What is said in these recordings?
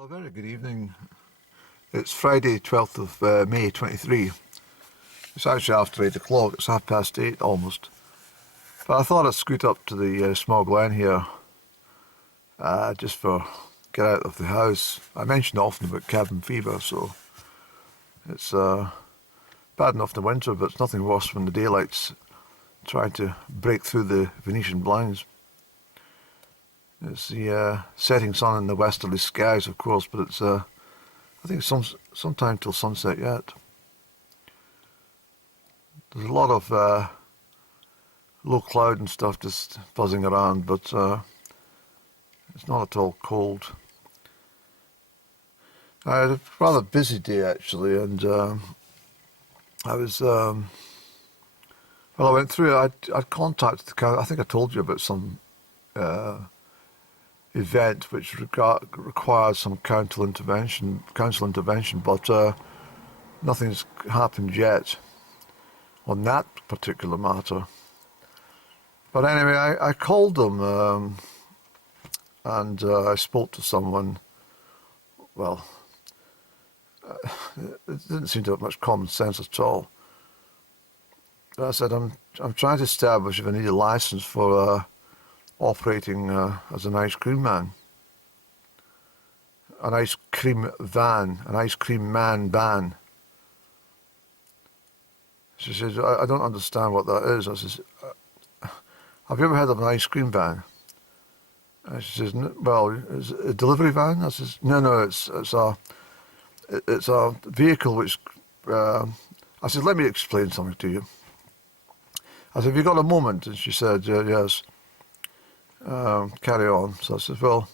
Well, a very good evening. It's Friday, 12th of May 23. It's actually after 8 o'clock. It's 8:30 almost. But I thought I'd scoot up to the small glen here just for get out of the house. I mention often about cabin fever, so it's bad enough in the winter, but it's nothing worse when the daylight's trying to break through the Venetian blinds. It's the setting sun in the westerly skies, of course, but it's I think it's some time till sunset yet. There's a lot of low cloud and stuff just buzzing around, but it's not at all cold. I had a rather busy day actually, and I was well, I went through. I'd contacted the I think I told you about some event which requires some council intervention, but nothing's happened yet on that particular matter. But anyway, I called them and I spoke to someone. Well, it didn't seem to have much common sense at all. I said, I'm trying to establish if I need a license for operating as an ice cream man. An ice cream van, an ice cream man ban. She says, I don't understand what that is. I says, have you ever heard of an ice cream van? And she says, well, is it a delivery van? I says, no, it's a vehicle which, I said, let me explain something to you. I said, have you got a moment? And she said, yes. Carry on. So I said, well,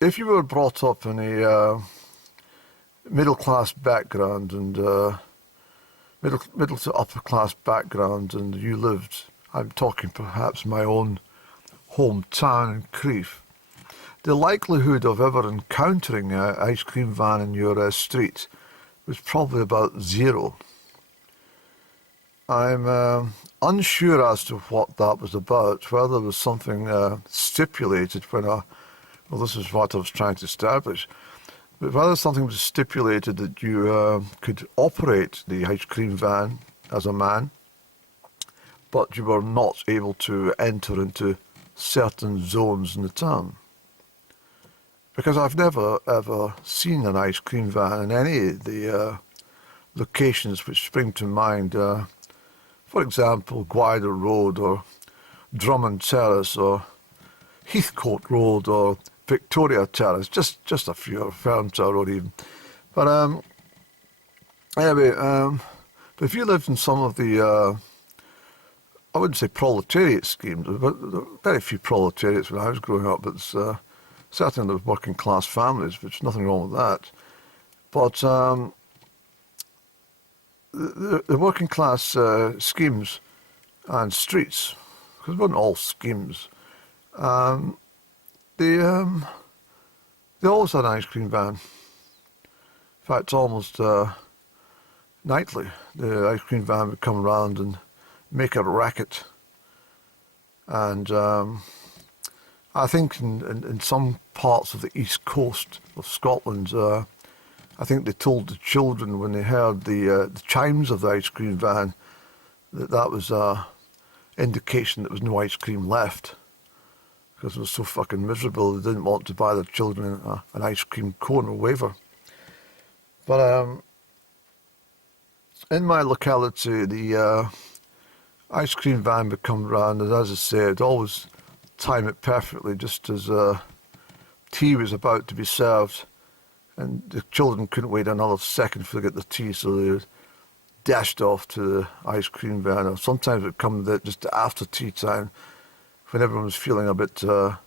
if you were brought up in a middle-class background and middle to upper-class background, and you lived, I'm talking perhaps my own hometown in Crieff, the likelihood of ever encountering an ice cream van in your street was probably about zero. I'm unsure as to what that was about, whether there was something stipulated when well, this is what I was trying to establish, but whether something was stipulated that you could operate the ice cream van as a man, but you were not able to enter into certain zones in the town. Because I've never ever seen an ice cream van in any of the locations which spring to mind. For example, Gwyder Road or Drummond Terrace or Heathcote Road or Victoria Terrace, just a few, Ferntower Road even. But anyway, but if you lived in some of the, I wouldn't say proletariat schemes, but there were very few proletariats when I was growing up, but certainly there was working class families, which nothing wrong with that. But the working class schemes and streets, because it wasn't all schemes, they always had an ice cream van. In fact, almost nightly, the ice cream van would come around and make a racket. And I think in some parts of the east coast of Scotland, I think they told the children when they heard the chimes of the ice cream van that was an indication there was no ice cream left, because it was so fucking miserable they didn't want to buy their children an ice cream cone or wafer. But in my locality, the ice cream van would come around, and as I say, it'd always time it perfectly, just as tea was about to be served. And the children couldn't wait another second for to get the tea, so they dashed off to the ice cream van. Or sometimes it would come just after tea time, when everyone was feeling a bit low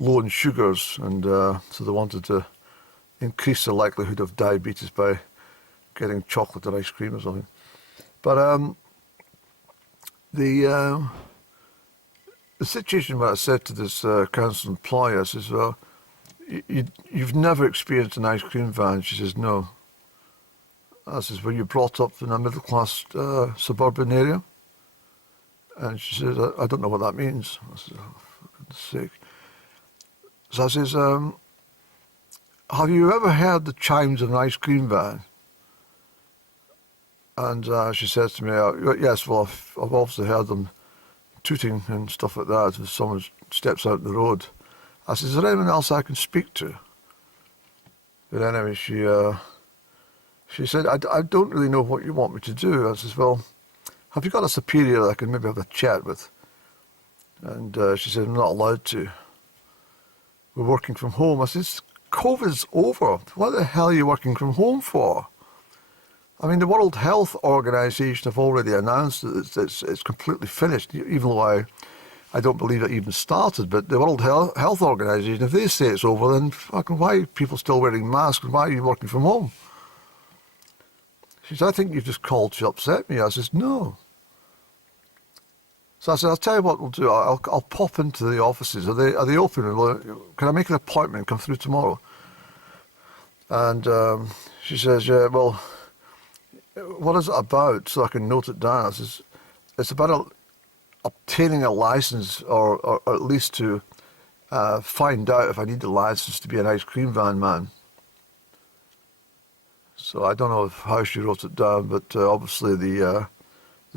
in sugars, and so they wanted to increase the likelihood of diabetes by getting chocolate or ice cream or something. But the situation where I said to this council employee, I says, well, you've never experienced an ice cream van? She says, no. I says, were you brought up in a middle-class suburban area? And she says, I don't know what that means. I said, oh, for goodness sake. So I says, have you ever heard the chimes of an ice cream van? And she says to me, yes, well, I've obviously heard them tooting and stuff like that if someone steps out the road. I said, is there anyone else I can speak to? But anyway, she said, I don't really know what you want me to do. I says, well, have you got a superior I can maybe have a chat with? And she said, I'm not allowed to. We're working from home. I says, COVID's over. What the hell are you working from home for? I mean, the World Health Organization have already announced that it's completely finished, even though I don't believe it even started. But the World Health Organization, if they say it's over, then fucking why are people still wearing masks and why are you working from home? She said, I think you've just called to upset me. I says, no. So I said, I'll tell you what we'll do. I'll pop into the offices. Are they open? Can I make an appointment and come through tomorrow? And she says, yeah, well, what is it about? So I can note it down. I says, it's about obtaining a license or at least to find out if I need a license to be an ice cream van man. So I don't know how she wrote it down, but obviously the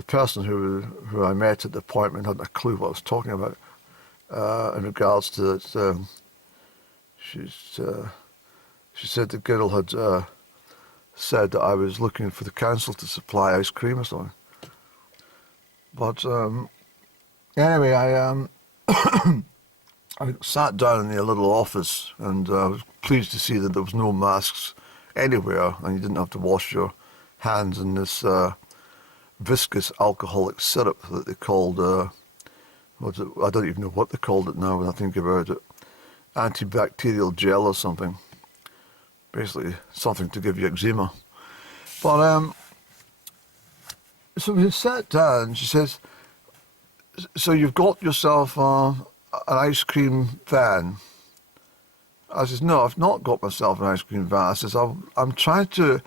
person who I met at the appointment hadn't a clue what I was talking about in regards to it. She said the girl had said that I was looking for the council to supply ice cream or something. But anyway, I sat down in the little office and I was pleased to see that there was no masks anywhere and you didn't have to wash your hands in this viscous alcoholic syrup that they called, I don't even know what they called it now when I think about it, antibacterial gel or something. Basically something to give you eczema. But so we sat down, she says, so you've got yourself an ice cream van? I says, no, I've not got myself an ice cream van. I says, I'm trying to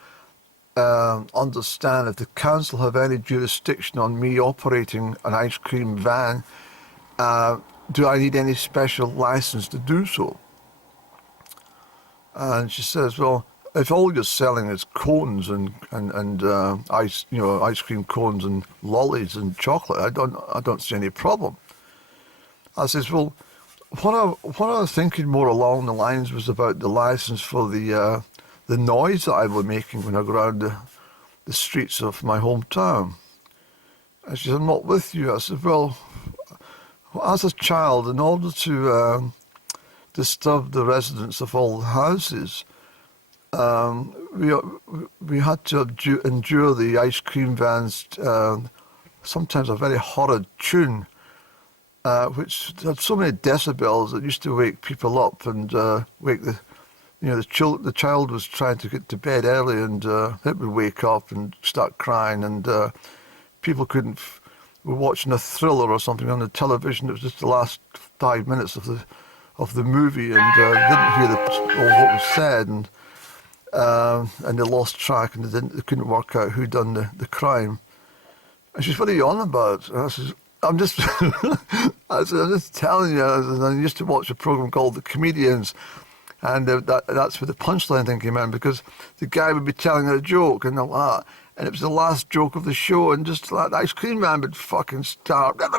understand if the council have any jurisdiction on me operating an ice cream van. Do I need any special license to do so? And she says, well, if all you're selling is cones and ice, ice cream cones and lollies and chocolate, I don't see any problem. I says, well, what I was thinking more along the lines was about the license for the noise that I was making when I go around the streets of my hometown. And she said, I'm not with you. I said, well, as a child, in order to disturb the residents of all the houses, we had to endure the ice cream van's sometimes a very horrid tune, which had so many decibels that used to wake people up and wake the child was trying to get to bed early and it would wake up and start crying and people were watching a thriller or something on the television. It was just the last 5 minutes of the movie and didn't hear what was said and they lost track and they couldn't work out who done the crime. And she's, what are you on about? And I says, I'm just I'm just telling you. I used to watch a program called The Comedians, and that's where the punchline thing came in, because the guy would be telling a joke and all that, and it was the last joke of the show, and just like the ice cream man would fucking start, and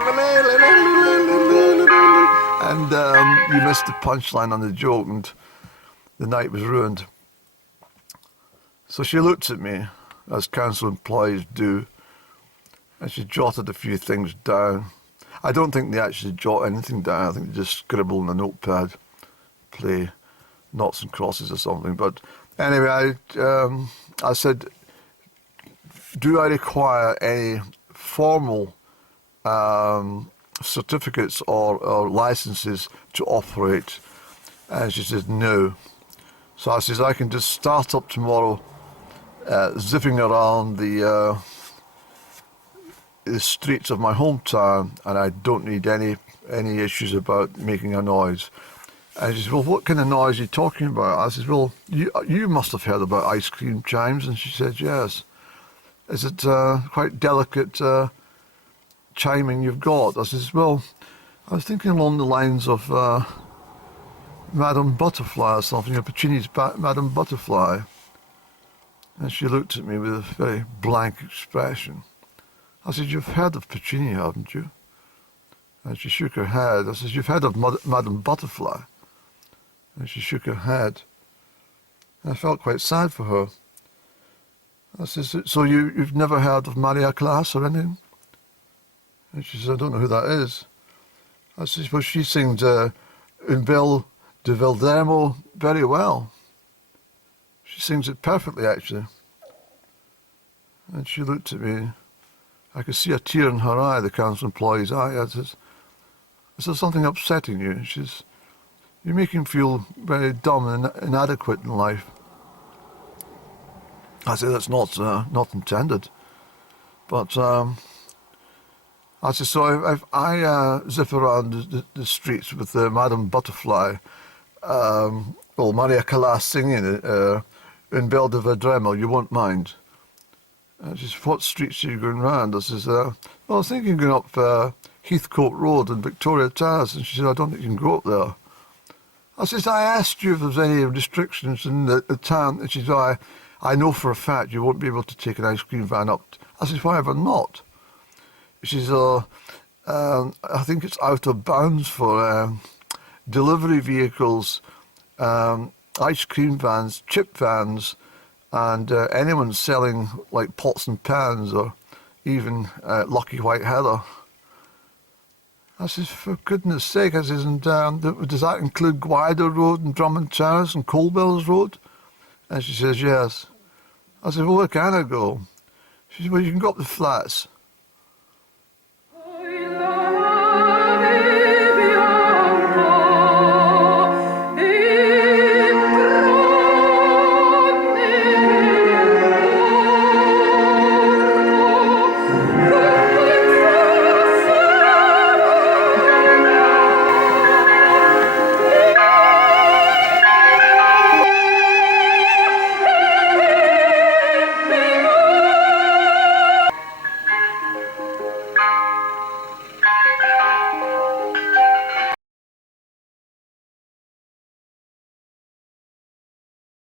you missed the punchline on the joke, and the night was ruined. So she looked at me, as council employees do, and she jotted a few things down. I don't think they actually jot anything down. I think they just scribble on a notepad, play noughts and crosses or something. But anyway, I said, do I require any formal certificates or licenses to operate? And she said, no. So I says, I can just start up tomorrow zipping around the streets of my hometown, and I don't need any issues about making a noise. And she says, well, what kind of noise are you talking about? I says, well, you must have heard about ice cream chimes. And she said, yes. Is it quite delicate chiming you've got? I says, well, I was thinking along the lines of Madame Butterfly or something, or Puccini's Madame Butterfly. And she looked at me with a very blank expression. I said, "You've heard of Puccini, haven't you?" And she shook her head. I said, "You've heard of Madame Butterfly?" And she shook her head. And I felt quite sad for her. I said, "So you've never heard of Maria Callas or anything?" And she said, "I don't know who that is." I said, "Well, she sings Un Bel de Valdermo very well. She sings it perfectly, actually." And she looked at me. I could see a tear in her eye, the council employee's eye. I said, "Is there something upsetting you?" "You make him feel very dumb and inadequate in life." I said, "That's not intended." But I said, "So if I zip around the streets with Madame Butterfly, Maria Callas singing in Belle de Verdremo, you won't mind?" She said, "What streets are you going round?" I said, "Well, I was thinking going up Heathcote Road and Victoria Terrace." And she said, "I don't think you can go up there." I said, "I asked you if there's any restrictions in the town." And she said, I know for a fact you won't be able to take an ice cream van up." I said, "Why ever not?" She said, "I think it's out of bounds for delivery vehicles, ice cream vans, chip vans, and anyone selling like pots and pans or even Lucky White Heather." I said, "For goodness sake," I said, "and does that include Guider Road and Drummond Terrace and Colbells Road?" And she says, "Yes." I said, "Well, where can I go?" She said, "Well, you can go up the flats."